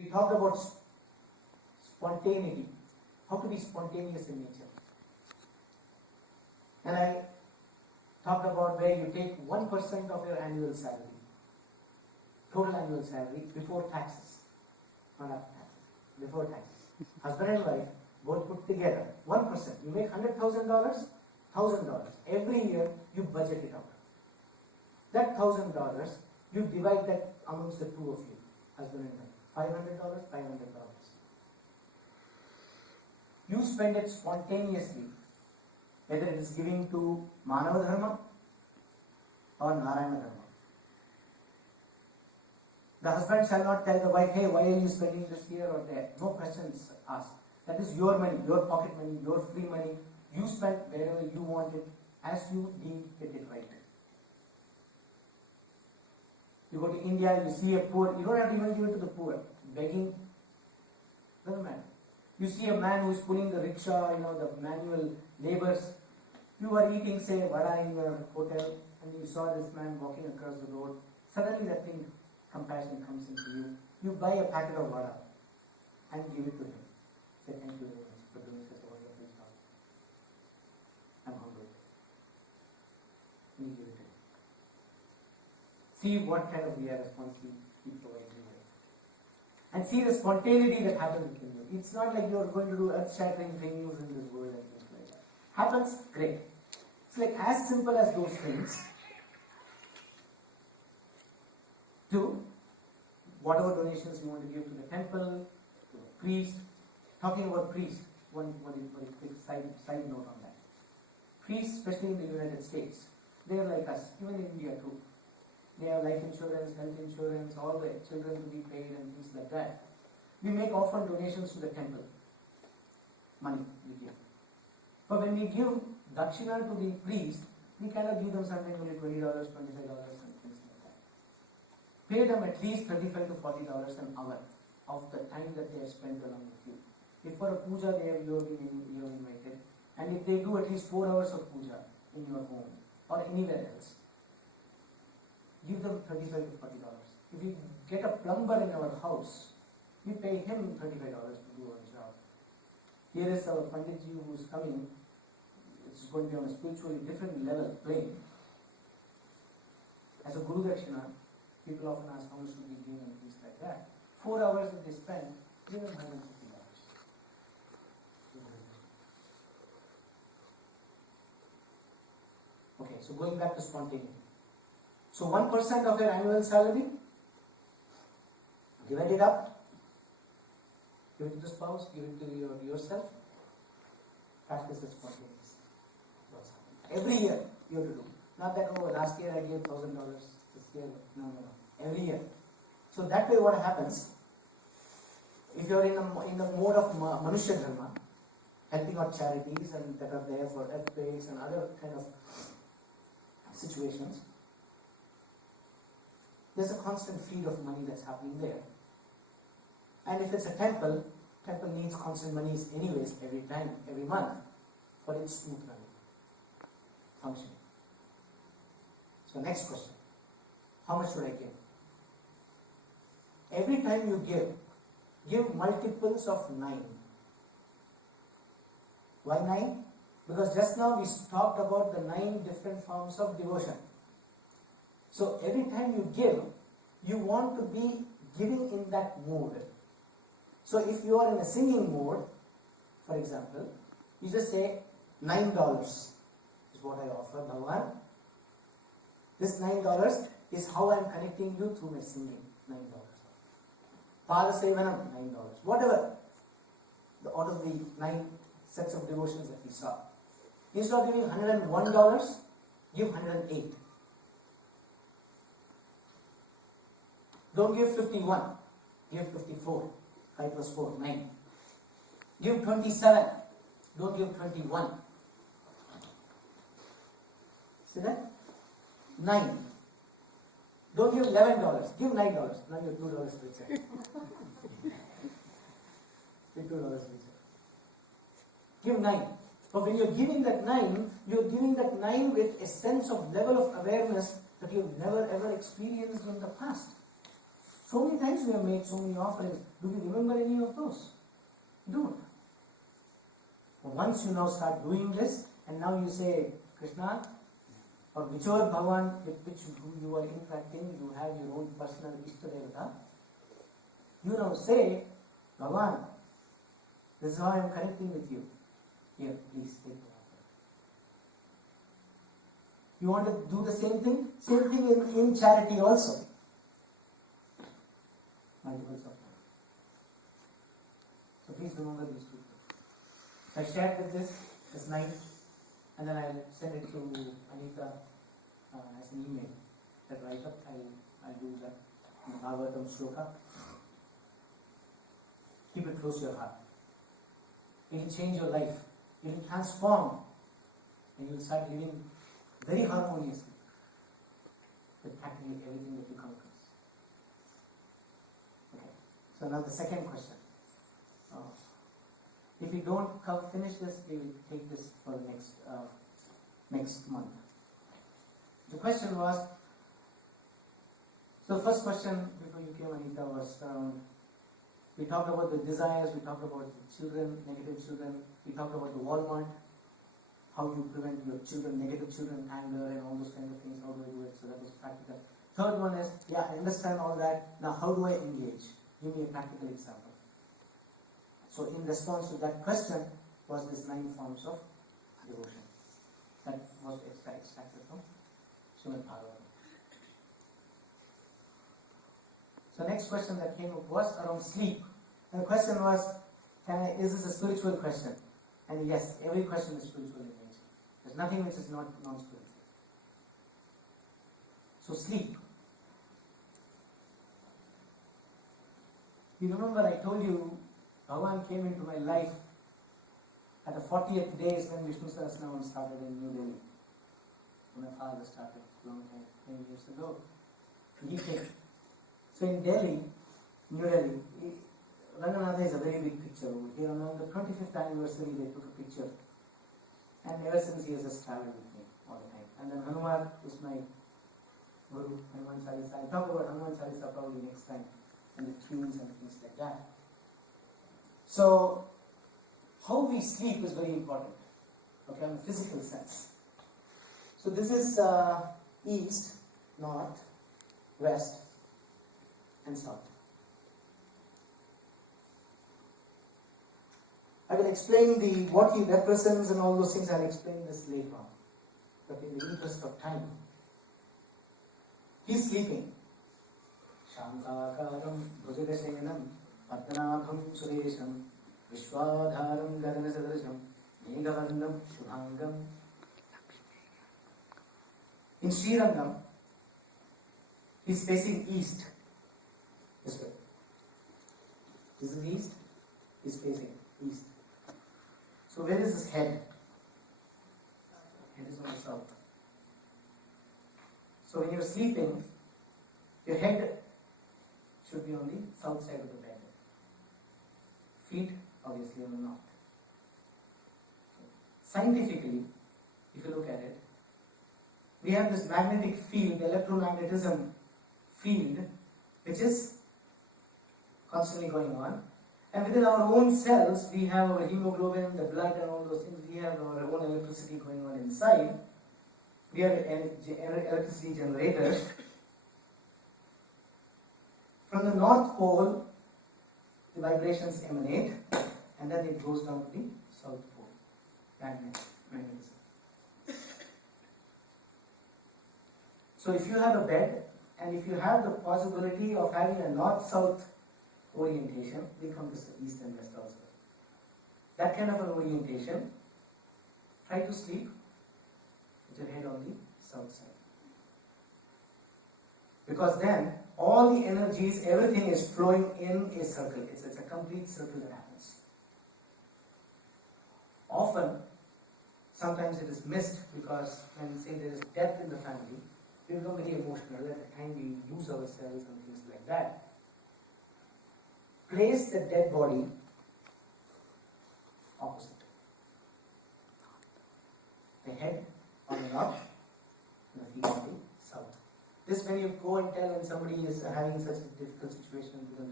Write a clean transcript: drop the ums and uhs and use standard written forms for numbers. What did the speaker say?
We talked about spontaneity, how to be spontaneous in nature. And I talked about where you take 1% of your annual salary, total annual salary, before taxes, not after taxes, before taxes. Husband and wife both put together 1%. You make $100,000, $1,000. Every year you budget it out. That $1,000 you divide that amongst the two of you, husband and wife. $500, $500. You spend it spontaneously, whether it is giving to Manava Dharma or Narayana Dharma. The husband shall not tell the wife, hey, why are you spending this here or there? No questions asked. That is your money, your pocket money, your free money. You spend wherever you want it, as you deem fit it right. You go to India, you see a poor, you don't have to even give it to the poor. Begging, doesn't matter. You see a man who is pulling the rickshaw, the manual labors. You are eating, say, vada in your hotel, and you saw this man walking across the road. Suddenly that thing, compassion comes into you. You buy a packet of vada and give it to him. Say, thank you very much for doing such a wonderful job. I'm hungry. And you give it to him. See what kind of response he provides you with. And see the spontaneity that happens within you. It's not like you're going to do earth-shattering things in this world and things like that. Happens, great. It's like as simple as those things to whatever donations you want to give to the temple, to the priest. Talking about priests, one quick side note on that. Priests, especially in the United States, they are like us, even in India too. They have life insurance, health insurance, all the children to be paid and things like that. We make often donations to the temple. Money we give. But when we give dakshina to the priest, we cannot give them something only $20, $25 and things like that. Pay them at least $35 to $40 an hour of the time that they have spent along with you. If for a puja you have been invited, and if they do at least 4 hours of puja in your home or anywhere else, give them $35 to $40. If we get a plumber in our house, we pay him $35 to do our job. Here is our Panditji who is coming. It's going to be on a spiritually different level, plane. As a Guru Dakshina, people often ask how much to be given and things like that. 4 hours that they spend, give them $150. Okay, so going back to spontaneity. So 1% of your annual salary, divide it up, give it to the spouse, give it to yourself, practice the spontaneous. Every year you have to do. Not that, oh, last year I gave $1,000, this year, no. Every year. So that way what happens, if you are in the mode of Manushya Dharma, helping out charities and that are there for earthquakes and other kind of situations, there's a constant feed of money that's happening there. And if it's a temple needs constant monies anyways, every time, every month, for its smooth running, functioning. So next question, how much should I give? Every time you give multiples of 9. Why 9? Because just now we talked about the 9 different forms of devotion. So every time you give, you want to be giving in that mode. So if you are in a singing mode, for example, you just say $9 is what I offer Bhagavan. This $9 is how I am connecting you through my singing. $9. Pada Sevanam, $9. Whatever. Out of the 9 sets of devotions that we saw. Instead of giving $101, give 108. Don't give 51, give 54. 5 plus 4, 9. Give 27, don't give 21. See that? 9. Don't give $11, give $9. Now you're $2 richer. You're $2 richer. Give 9. But when you're giving that 9, you're giving that 9 with a sense of level of awareness that you've never ever experienced in the past. So many times we have made so many offerings. Do we remember any of those? Don't. But once you now start doing this, and now you say, Krishna, or whichever Bhagavan with which you are interacting, you have your own personal Ishtadevata. You now say, Bhagavan, this is how I am connecting with you. Here, please take the offering. You want to do the same thing? Same thing in charity also. Multiples of times. So please remember these two things. So I shared with this night, and then I'll send it to Anita as an email. That write up, I'll do that Bhagavatam Shloka. Keep it close to your heart. It will change your life. It will transform, and you will start living very harmoniously with practically everything that you come across. Okay. So now the second question. If we don't finish this, we will take this for the next month. The question was, so the first question before you came, Anita, was we talked about the desires, we talked about the children, negative children, we talked about the Walmart, how you prevent your children, negative children, anger and all those kind of things, how do I do it? So that was practical. Third one is, yeah, I understand all that, now how do I engage? Give me a practical example. So in response to that question was this 9 forms of devotion. That was extracted from Srimad Bhagavatam. So next question that came up was around sleep. And the question was, is this a spiritual question? And yes, every question is spiritual in nature. There's nothing which is not non-spiritual. So sleep. You remember I told you Bhagavan came into my life at the 40th day when Vishnu Sahasranam started in New Delhi. When my father started long time, 10 years ago. He came. So in Delhi, New Delhi, Ranganatha is a very big picture over here. And on the 25th anniversary, they took a picture. And ever since he has just traveled with me all the time. And then Hanuman is my guru, Hanuman Chalisa. I'll talk about Hanuman Chalisa probably next time. And the tunes and things like that. So, how we sleep is very important, okay, in a physical sense. So this is east, north, west, and south. I will explain what he represents and all those things. I'll explain this later on. But in the interest of time, he's sleeping. Shankakaram bhujagasenam Padmanabham Suresham Vishwadharam Gaganasadarsam Megavannam Shubhangam. In Srirangam, he's facing east. This way. This is east, he's facing east. So where is his head? Head is on the south. So when you're sleeping, your head should be on the south side of the bed. Feet, obviously, on the north. Scientifically, if you look at it, we have this magnetic field, the electromagnetism field, which is constantly going on. And within our own cells, we have our hemoglobin, the blood and all those things. We have our own electricity going on inside. We are electricity generators. From the North Pole, the vibrations emanate, and then it goes down to the South Pole. Magnetism. So if you have a bed, and if you have the possibility of having a North-South orientation, we come to the East and West also. That kind of an orientation, try to sleep with your head on the south side. Because then, all the energies, everything is flowing in a circle. It's a complete circle that happens. Often, sometimes it is missed because when say there is death in the family, we become very emotional. At the time we lose ourselves and things like that. Place the dead body opposite. The head on the north and the feet on the south. This when you go and tell when somebody is having such a difficult situation because